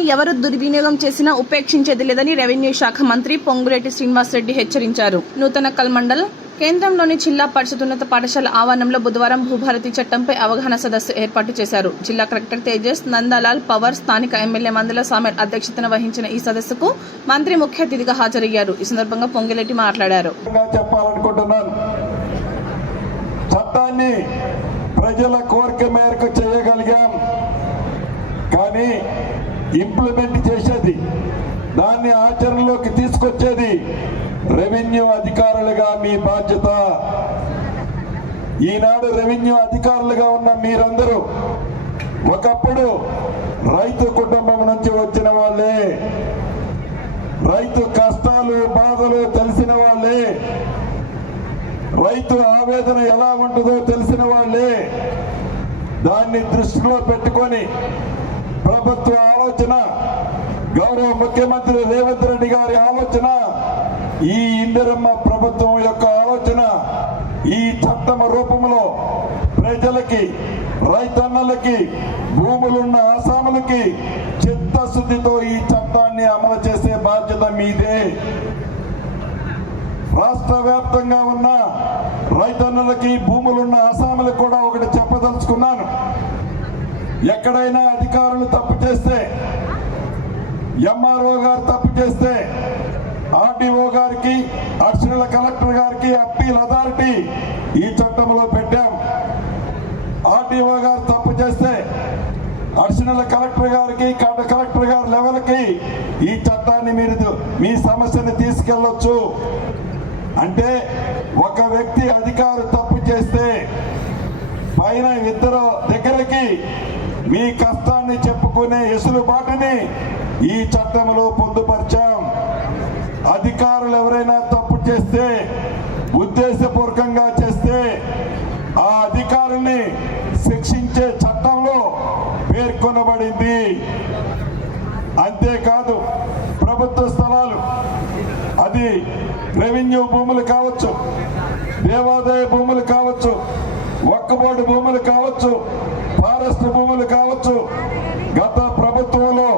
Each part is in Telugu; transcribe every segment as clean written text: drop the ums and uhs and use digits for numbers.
చట్టాన్ని ఎవరు దుర్వినియోగం చేసినా ఉపేక్షించేది లేదని రెవెన్యూ శాఖ మంత్రి పొంగులేటి శ్రీనివాసరెడ్డి హెచ్చరించారు. నూతనకల్ మండల్ కేంద్రంలోని జిల్లా పరిషత్ ఉన్నత పాఠశాల ఆవరణంలో బుధవారం భూభారతి చట్టంపై అవగాహన సదస్సు ఏర్పాటు చేశారు. జిల్లా కలెక్టర్ తేజస్ నందలాల్ పవర్, స్థానిక ఎమ్మెల్యే మందుల సామెల్ అధ్యక్షతన వహించిన ఈ సదస్సుకు మంత్రి ముఖ్య అతిథిగా హాజరయ్యారు. ఈ సందర్భంగా పొంగులేటి మాట్లాడారు. చట్టాన్ని ప్రజల కోరిక మేరకు చేయగలిగాం, కానీ ఇంప్లిమెంట్ చేసేది, దాన్ని ఆచరణలోకి తీసుకొచ్చేది రెవెన్యూ అధికారులుగా మీ బాధ్యత. ఈనాడు రెవెన్యూ అధికారులుగా ఉన్న మీరందరూ ఒకప్పుడు రైతు కుటుంబం నుంచి వచ్చిన వాళ్ళే, రైతు కష్టాలు బాధలు తెలిసిన వాళ్ళే, రైతు ఆవేదన ఎలా ఉంటుందో తెలిసిన వాళ్ళే. దాన్ని దృష్టిలో పెట్టుకొని ప్రభుత్వ ఆలోచన, గౌరవ ముఖ్యమంత్రి రేవంత్ రెడ్డి గారి ఆలోచన, ఈ ఇందిరమ్మ ప్రభుత్వం యొక్క ఆలోచన ఈ చట్టం రూపంలో ప్రజలకి, రైతన్నలకి, భూములున్న ఆసాములకి చిత్తశుద్ధితో ఈ చట్టాన్ని అమలు చేసే బాధ్యత మీదే. రాష్ట్ర వ్యాప్తంగా ఉన్న రైతన్నలకి, భూములున్న ఆసాములకు కూడా ఒకటి చెప్పదలుచుకున్నాను. ఎక్కడైనా అధికారులు తప్పు చేస్తే, ఎంఆర్ఓ గారు తప్పు చేస్తే ఆర్డీఓ గారికి, అడిషనల్ కలెక్టర్ గారికి అప్పీల్ అథారిటీ ఈ చట్టంలో పెట్టాం. ఆర్డీఓ గారు తప్పు చేస్తే అడిషనల్ కలెక్టర్ గారికి, కలెక్టర్ గారి లెవెల్కి ఈ చట్టాన్ని మీరు మీ సమస్యను తీసుకెళ్లొచ్చు. అంటే ఒక వ్యక్తి అధికారి తప్పు చేస్తే పైన ఇద్దరు దగ్గరికి మీ కష్టాన్ని చెప్పుకునే వెసులుబాటుని ఈ చట్టంలో పొందుపరిచాం. అధికారులు ఎవరైనా తప్పు చేస్తే, ఉద్దేశపూర్వకంగా చేస్తే ఆ అధికారుల్ని శిక్షించే చట్టంలో పేర్కొనబడింది. అంతేకాదు, ప్రభుత్వ స్థలాలు, అది రెవెన్యూ భూములు కావచ్చు, దేవాదాయ భూములు కావచ్చు, వక్ఫ్ బోర్డు భూములు కావచ్చు, ఫారెస్ట్ భూములు కావచ్చు, గత ప్రభుత్వంలో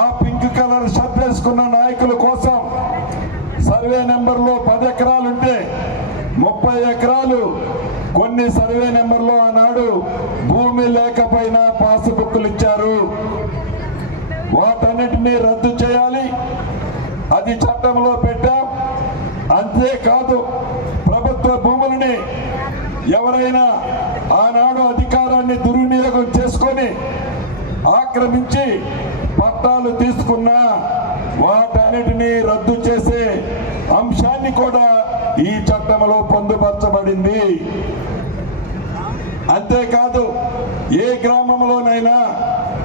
ఆ పింక్ కలర్ షర్ట్ వేసుకున్న నాయకుల కోసం సర్వే నెంబర్లో 10 ఎకరాలుంటే 30 ఎకరాలు, కొన్ని సర్వే నెంబర్లో ఆనాడు భూమి లేకపోయినా పాస్బుక్లు ఇచ్చారు. వాటన్నిటినీ రద్దు చేయాలి, అది చట్టంలో పెట్టాం. అంతేకాదు, ప్రభుత్వ భూములని ఎవరైనా ఆనాడు అధికారాన్ని దుర్వినియోగం చేసుకొని ఆక్రమించి పట్టాలు తీసుకున్నా వాటన్నిటినీ రద్దు చేసే అంశాన్ని కూడా ఈ చట్టంలో పొందుపరచబడింది. అంతేకాదు, ఏ గ్రామంలోనైనా